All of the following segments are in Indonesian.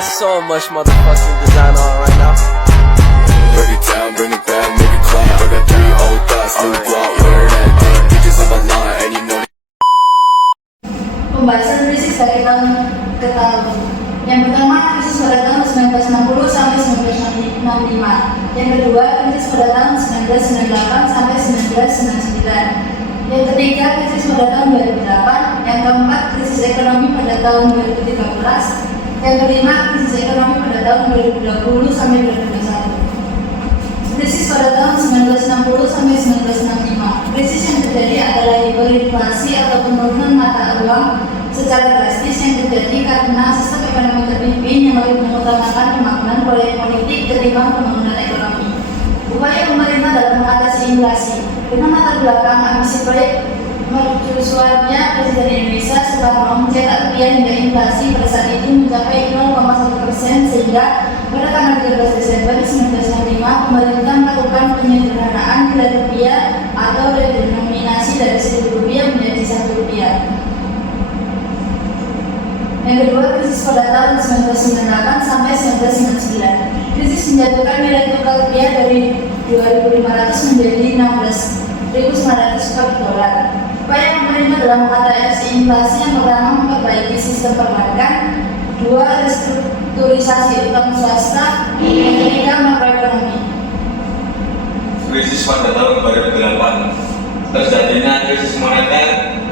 got so much motherfucking design on right now. Break it down, bring it back, make it clap. I got 3 old thoughts, new block, where that day. Bitches on my line, and you know. Pembahasan krisis dari tahun ke tahun. Yang pertama, krisis pada tahun 1960 sampai 1965. Yang kedua, krisis pada tahun 1998 sampai 1999. Yang ketiga, krisis pada tahun 2008. Yang keempat, krisis ekonomi pada tahun 2013. Yang kelima, krisis ekonomi pada tahun 2020 sampai 2021. Krisis pada tahun 1960 sampai 1965. Krisis yang terjadi adalah hiperinflasi atau penurunan mata uang secara drastis yang terjadi karena sistem ekonomi terpimpin yang lebih mengutamakan pembangunan proyek politik ketimbang pembangunan ekonomi. Upaya pemerintah dalam mengatasi inflasi dengan latar belakang ambisi proyek mercusuarnya Presiden Indonesia Soekarno mencetak rupiah hingga inflasi pada saat itu mencapai 0,1% sehingga pada tanggal 13 Desember 1965 pemerintah melakukan penyederhanaan nilai rupiah atau redenominasi dari Rp1.000 menjadi Rp1. Yang kedua, krisis pada tahun 1998 sampai 1999. Krisis menjatuhkan nilai tukar rupiah dari 2.500 menjadi 16.900 per dolar. Upaya pemerintah dalam mengatasi inflasi yang pertama memperbaiki sistem perbankan, dua restrukturisasi utang swasta, yang ketiga makroekonomi. Krisis pada tahun 2008, terjadinya krisis moneter.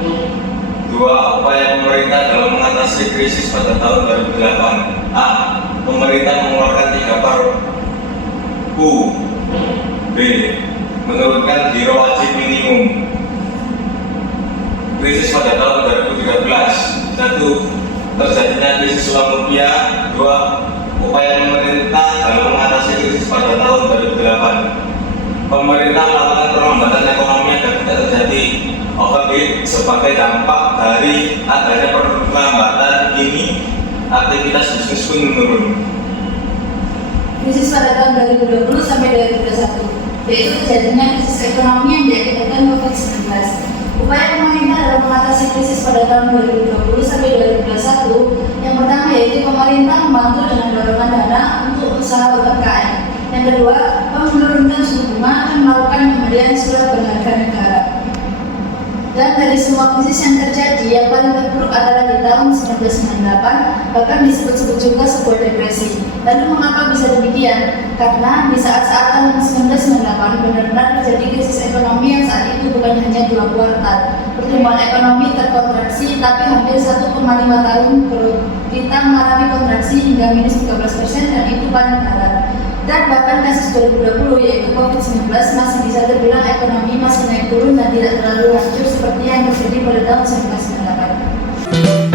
Dua, upaya pemerintah dalam mengatasi krisis pada tahun 2008. A. Pemerintah mengeluarkan 3 Perpu. B. Menurunkan giro wajib minimum. Krisis pada tahun 2013. 1. Terjadinya krisis uang rupiah. 2. Upaya pemerintah dalam mengatasi krisis pada tahun 2008. Pemerintah melakukan perlambatan ekonomi agar tidak terjadi overheat sebagai dampak dari adanya perlambatan ini, aktivitas bisnis pun menurun. Krisis pada tahun 2020 sampai 2021, yaitu terjadinya krisis ekonomi yang diakibatkan COVID-19. Upaya pemerintah dalam mengatasi krisis pada tahun 2020 sampai 2021, yang pertama yaitu pemerintah membantu dengan dorongan dana untuk usaha UMKM. Yang kedua, menurunkan suku bunga dan melakukan pemberian surat berharga negara. Dan dari semua krisis yang terjadi, yang paling terburuk adalah di tahun 1998, bahkan disebut-sebut juga sebuah depresi. Lalu mengapa bisa demikian? Karena di saat-saat tahun 1998 benar-benar terjadi krisis ekonomi yang saat itu bukan hanya 2 kuartal. Pertumbuhan ekonomi terkontraksi, tapi hampir 1,5 tahun kita mengalami kontraksi hingga minus 13% dan itu paling dalam. Dan bahkan kasus 2020 yaitu COVID-19 masih bisa terbilang ekonomi masih naik turun dan tidak terlalu hancur seperti yang terjadi pada tahun 1998.